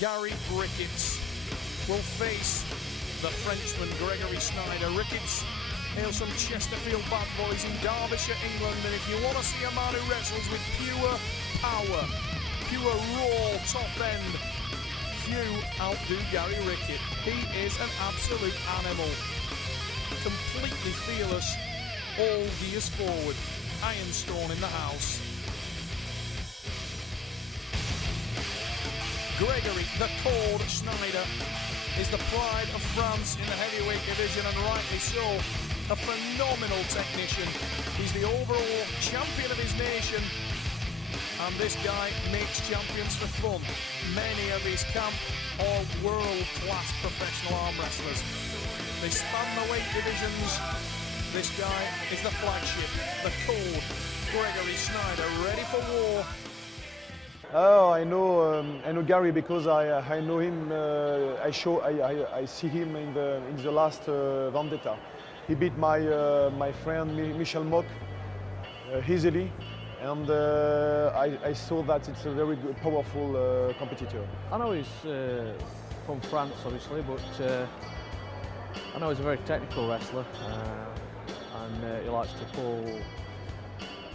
Gary Ricketts will face the Frenchman Gregory Schnieder. Ricketts hails from Chesterfield Bad Boys in Derbyshire, England, and if you want to see a man who wrestles with pure power, pure raw top end, few outdo Gary Ricketts. He is an absolute animal, completely fearless, all gears forward. Ironstone in the house. Gregory, the Cord Schnieder, is the pride of France in the heavyweight division, and rightly so. A phenomenal technician. He's the overall champion of his nation, and this guy makes champions for fun. Many of his camp are world-class professional arm wrestlers. They span the weight divisions. This guy is the flagship, the Cord, Gregory Schnieder, ready for war. Oh, I know Gary because I know him. I see him in the last Vendetta. He beat my friend Michel Mock easily, and I saw that it's a very good, powerful competitor. I know he's from France, obviously, but I know he's a very technical wrestler, and he likes to pull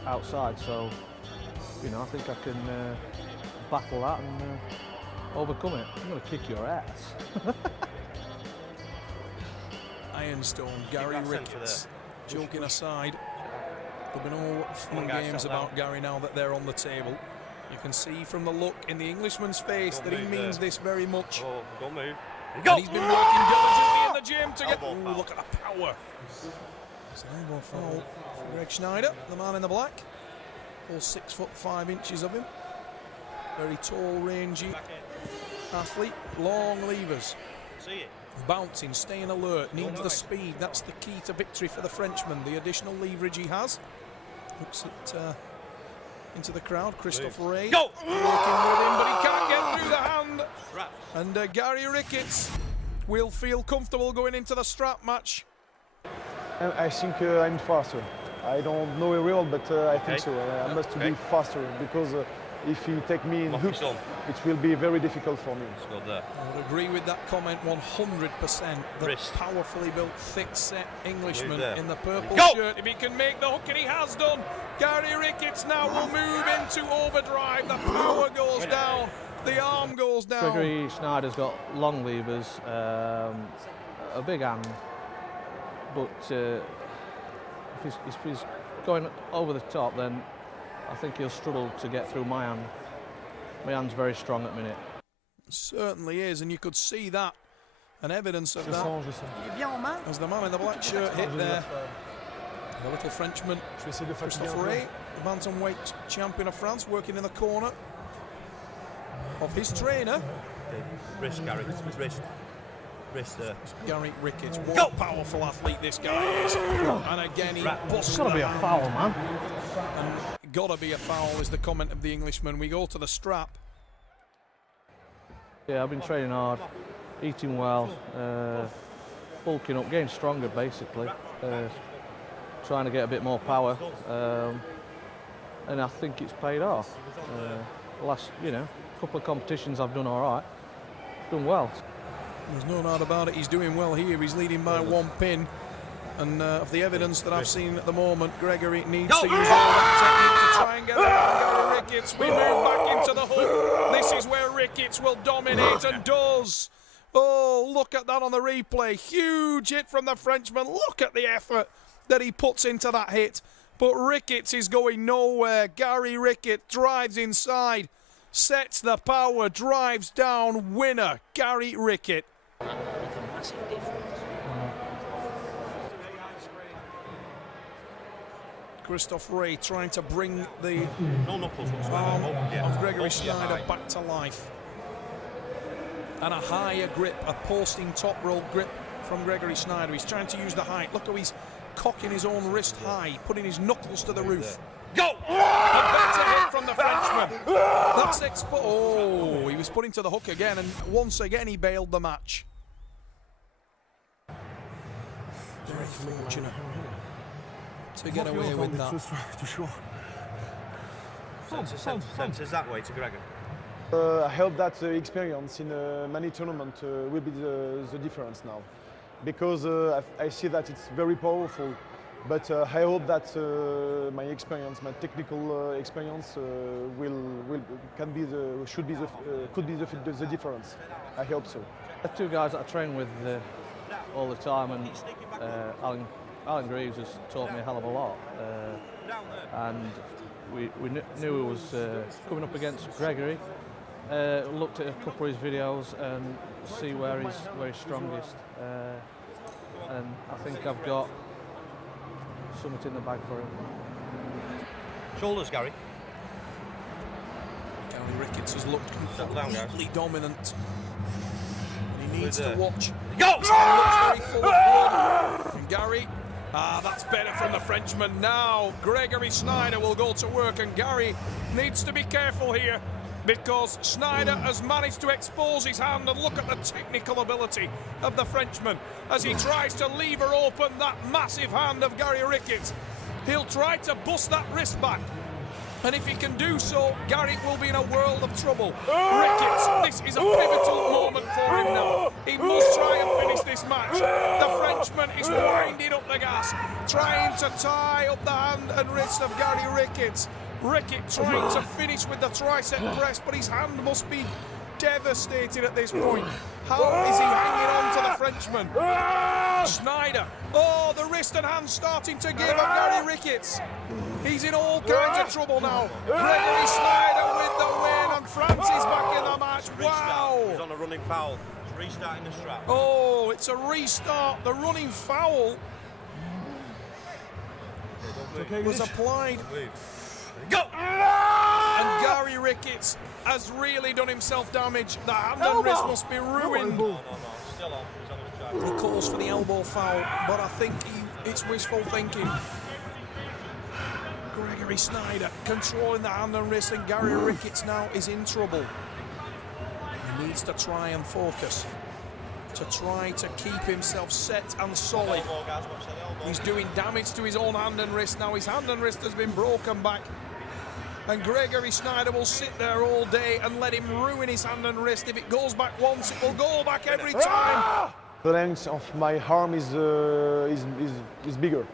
outside. So, you know, I think I can battle that and overcome it. I'm going to kick your ass. Ironstone, Gary Ricketts. Joking aside, there've been all fun games about Gary now that they're on the table. You can see from the look in the Englishman's face that he means this very much. Oh, don't move. And he's been working diligently in the gym to get... Ooh, look at the power. It's an elbow foul for Greg Schnieder, the man in the black. All 6'5" of him. Very tall, rangy athlete. Long levers. See it. Bouncing, staying alert, needs the speed. That's the key to victory for the Frenchman. The additional leverage he has. Looks at into the crowd. Christophe Ray Go! working with him, but he can't get through the hand. And Gary Ricketts will feel comfortable going into the strap match. I think I'm faster. I don't know it real, but I think so. I must be faster because if he take me in hooks, it will be very difficult for me. I would agree with that comment 100%. The powerfully built, thick-set Englishman in the purple shirt. If he can make the hook, and he has done, Gary Ricketts now will move into overdrive. The power goes down, the arm goes down. Gregory Schnieder's got long levers, a big hand, but if he's going over the top, then I think he'll struggle to get through my hand. My hand's very strong at the minute. Certainly is, and you could see that, and evidence of that, as the man in the black shirt hit there. The little Frenchman, Christophe Ray, the bantamweight champion of France, working in the corner of his trainer. Wrist, Gary, his wrist. Gary Ricketts, what a powerful athlete this guy is. And again, he busts. It's got to be a foul, man. And gotta be a foul is the comment of the Englishman. We go to the strap. Yeah, I've been training hard, eating well, bulking up, getting stronger basically, trying to get a bit more power, and I think it's paid off. The last, couple of competitions I've done all right, done well. There's no doubt about it, he's doing well here. He's leading by 1 pin. And of the evidence that I've seen at the moment, Gregory needs to use all that technique to try and get around Gary Ricketts. We move back into the hook. This is where Ricketts will dominate, and does. Oh, look at that on the replay. Huge hit from the Frenchman. Look at the effort that he puts into that hit. But Ricketts is going nowhere. Gary Ricketts drives inside, sets the power, drives down. Winner, Gary Ricketts. Christophe Ray trying to bring the arm of Gregory Schnieder back to life. And a higher grip, a posting top roll grip from Gregory Schnieder. He's trying to use the height. Look how he's cocking his own wrist high, putting his knuckles to the roof. Go! A better hit from the Frenchman. That's oh, he was put into the hook again, and once again he bailed the match. Very fortunate to get away with that. Senses that way to Gregor. I hope that experience in many tournaments will be the difference now, because I see that it's very powerful. But I hope that my experience, my technical experience, could be the difference. I hope so. The two guys that I train with all the time, and Alan Greaves has taught me a hell of a lot. And we knew he was coming up against Gregory. Looked at a couple of his videos and see where he's strongest. And I think I've got something in the bag for him. Shoulders, Gary. Gary Ricketts has looked Settle down, guys. completely dominant. And he needs to With, watch. Go! Looks very full of blood. And Gary, that's better from the Frenchman. Now Gregory Schnieder will go to work, and Gary needs to be careful here, because Schnieder has managed to expose his hand, and look at the technical ability of the Frenchman as he tries to lever open that massive hand of Gary Ricketts. He'll try to bust that wrist back, and if he can do so, Gary will be in a world of trouble. Ricketts, this is a pivotal moment for him now. He must try and finish this match. The Frenchman is winding up the gas, trying to tie up the hand and wrist of Gary Ricketts. Ricketts trying to finish with the tricep press, but his hand must be devastated at this point. How is he hanging on to the Frenchman? Schnieder. Oh, the wrist and hand starting to give of Gary Ricketts. He's in all kinds of trouble now. Gregory Schnieder with the win, and France is back in the match. Wow. He's on a running foul. He's restarting the strap. Oh, it's a restart. The running foul was applied. Go! And Gary Ricketts has really done himself damage. The hand and wrist must be ruined. No, still on. He's on the track. He calls for the elbow foul, but I think it's wishful thinking. Gregory Schnieder controlling the hand and wrist, and Gary Ricketts now is in trouble. He needs to try and focus, to try to keep himself set and solid. He's doing damage to his own hand and wrist now. His hand and wrist has been broken back, and Gregory Schnieder will sit there all day and let him ruin his hand and wrist. If it goes back once, it will go back every time. The length of my arm is bigger.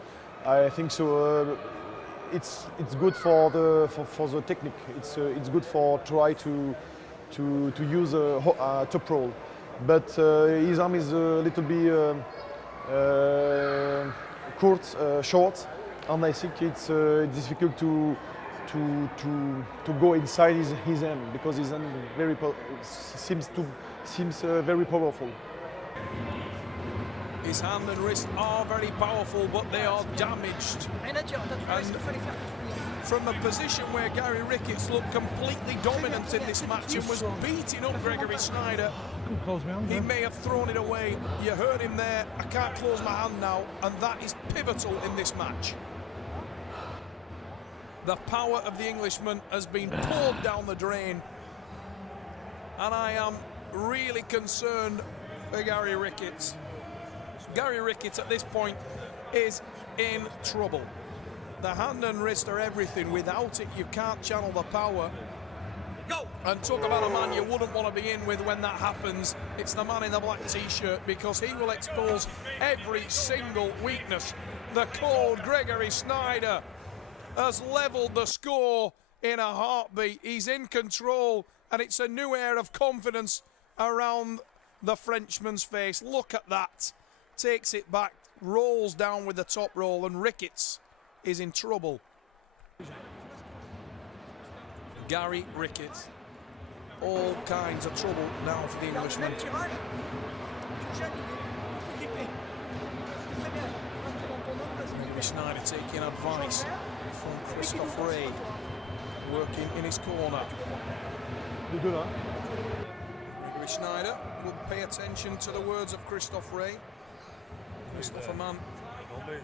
I think so. It's good for the technique. It's good for try to use a top roll, but his arm is a little bit short, and I think it's difficult to go inside his hand, because his hand seems very powerful. His hand and wrist are very powerful, but they are damaged. And from a position where Gary Ricketts looked completely dominant in this match and was beating up Gregory Schnieder, he may have thrown it away. You heard him there. I can't close my hand now, and that is pivotal in this match. The power of the Englishman has been poured down the drain, and I am really concerned for Gary Ricketts. Gary Ricketts at this point is in trouble. The hand and wrist are everything. Without it, you can't channel the power. Go! And talk about a man you wouldn't want to be in with when that happens. It's the man in the black t-shirt, because he will expose every single weakness. The code, Gregory Schnieder, has levelled the score in a heartbeat. He's in control, and it's a new air of confidence around the Frenchman's face. Look at that. Takes it back, rolls down with the top roll, and Ricketts is in trouble. Gary Ricketts, all kinds of trouble now for the Englishman. Gregory Schnieder taking advice from Christophe Ray, working in his corner. Gregory Schnieder will pay attention to the words of Christophe Ray. Christophe, a man who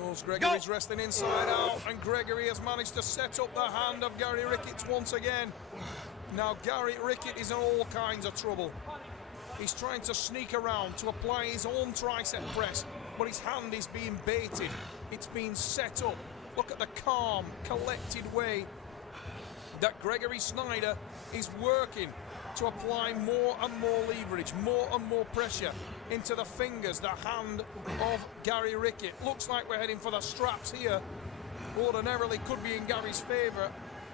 knows Gregory's wrestling inside out, and Gregory has managed to set up the hand of Gary Ricketts once again. Now Gary Ricketts is in all kinds of trouble. He's trying to sneak around to apply his own tricep press, but his hand is being baited. It's being set up. Look at the calm, collected way that Gregory Schnieder is working to apply more and more leverage, more and more pressure into the fingers, the hand of Gary Ricketts. Looks like we're heading for the straps here. Ordinarily could be in Gary's favour.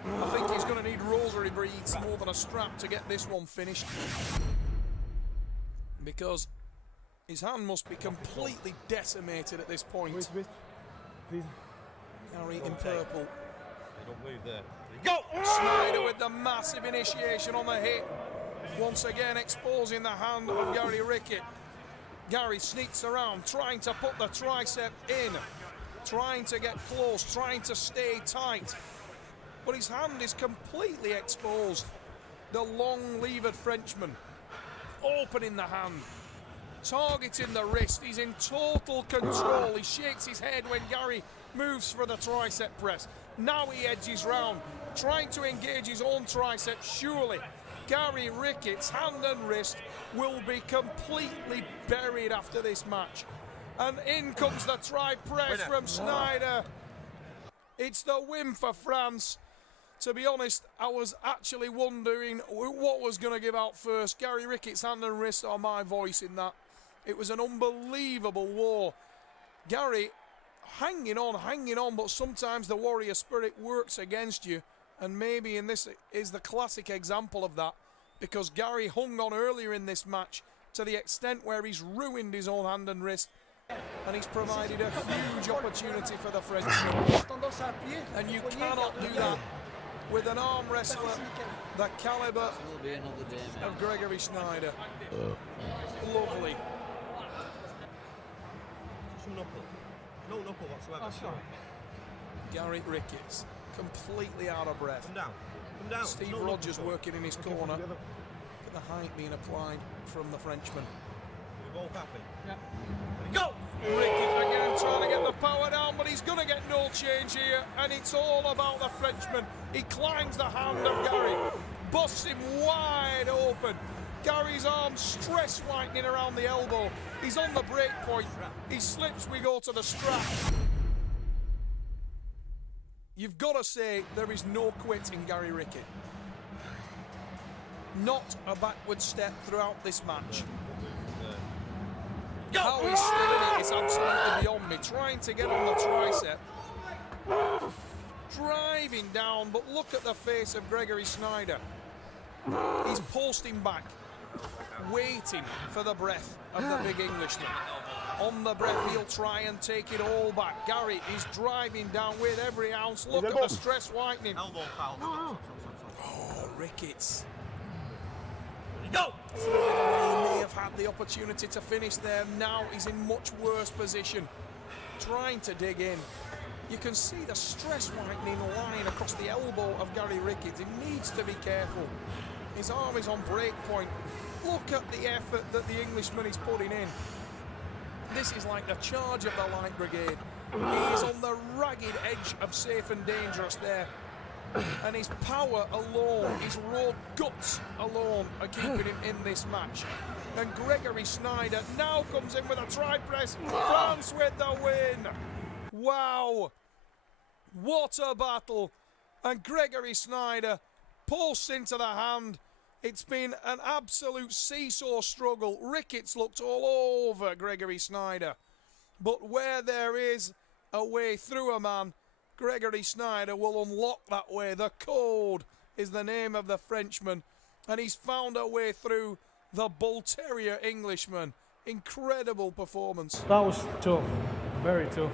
I think he's going to need rosary beads more than a strap to get this one finished, because his hand must be completely decimated at this point. Wait, please. Gary in purple. Don't move there. Go! Schnieder with the massive initiation on the hip. Once again exposing the hand of Gary Ricketts. Gary sneaks around, trying to put the tricep in, trying to get close, trying to stay tight. But his hand is completely exposed. The long levered Frenchman opening the hand, targeting the wrist. He's in total control. He shakes his head when Gary moves for the tricep press. Now he edges round, trying to engage his own tricep. Surely Gary Ricketts' hand and wrist will be completely buried after this match. And in comes the tri-press from Schnieder. It's the win for France. To be honest, I was actually wondering what was going to give out first, Gary Ricketts' hand and wrist or my voice in that. It was an unbelievable war. Gary hanging on, but sometimes the warrior spirit works against you. And maybe in this is the classic example of that, because Gary hung on earlier in this match to the extent where he's ruined his own hand and wrist, and he's provided a huge opportunity for the Frenchman. And you cannot do that with an arm wrestler the calibre of Gregory Schnieder. Lovely. Some knuckle. No knuckle whatsoever. Sorry. Gary Ricketts completely out of breath. Come down. Come down. Steve No Rogers knuckle. working in his corner. The height being applied from the Frenchman. We're both happy. Yeah. Go! Ricketts again trying to get the power down, but he's going to get no change here, and it's all about the Frenchman. He climbs the hand of Gary, busts him wide open. Gary's arm stress whitening around the elbow. He's on the break point. He slips, we go to the strap. You've got to say there is no quit in Gary Ricketts. Not a backward step throughout this match. How he's slid in it is absolutely beyond me. Trying to get on the tricep. Driving down, but look at the face of Gregory Schnieder. He's posting back, waiting for the breath of the big Englishman. On the breath, he'll try and take it all back. Gary is driving down with every ounce. Look at the stress whitening. Elbow foul. Oh, Ricketts. Go! He may have had the opportunity to finish there. Now he's in much worse position, trying to dig in. You can see the stress whitening line across the elbow of Gary Ricketts. He needs to be careful. His arm is on break point. Look at the effort that the Englishman is putting in. This is like the charge of the Light Brigade. He is on the ragged edge of safe and dangerous there. And his power alone, his raw guts alone are keeping him in this match. And Gregory Schnieder now comes in with a tri-press. France with the win. Wow. What a battle. And Gregory Schnieder posts into the hand. It's been an absolute seesaw struggle. Ricketts looked all over Gregory Schnieder. But where there is a way through a man, Gregory Schnieder will unlock that way. The code is the name of the Frenchman, and he's found a way through the Bull Terrier Englishman. Incredible performance. That was tough, very tough.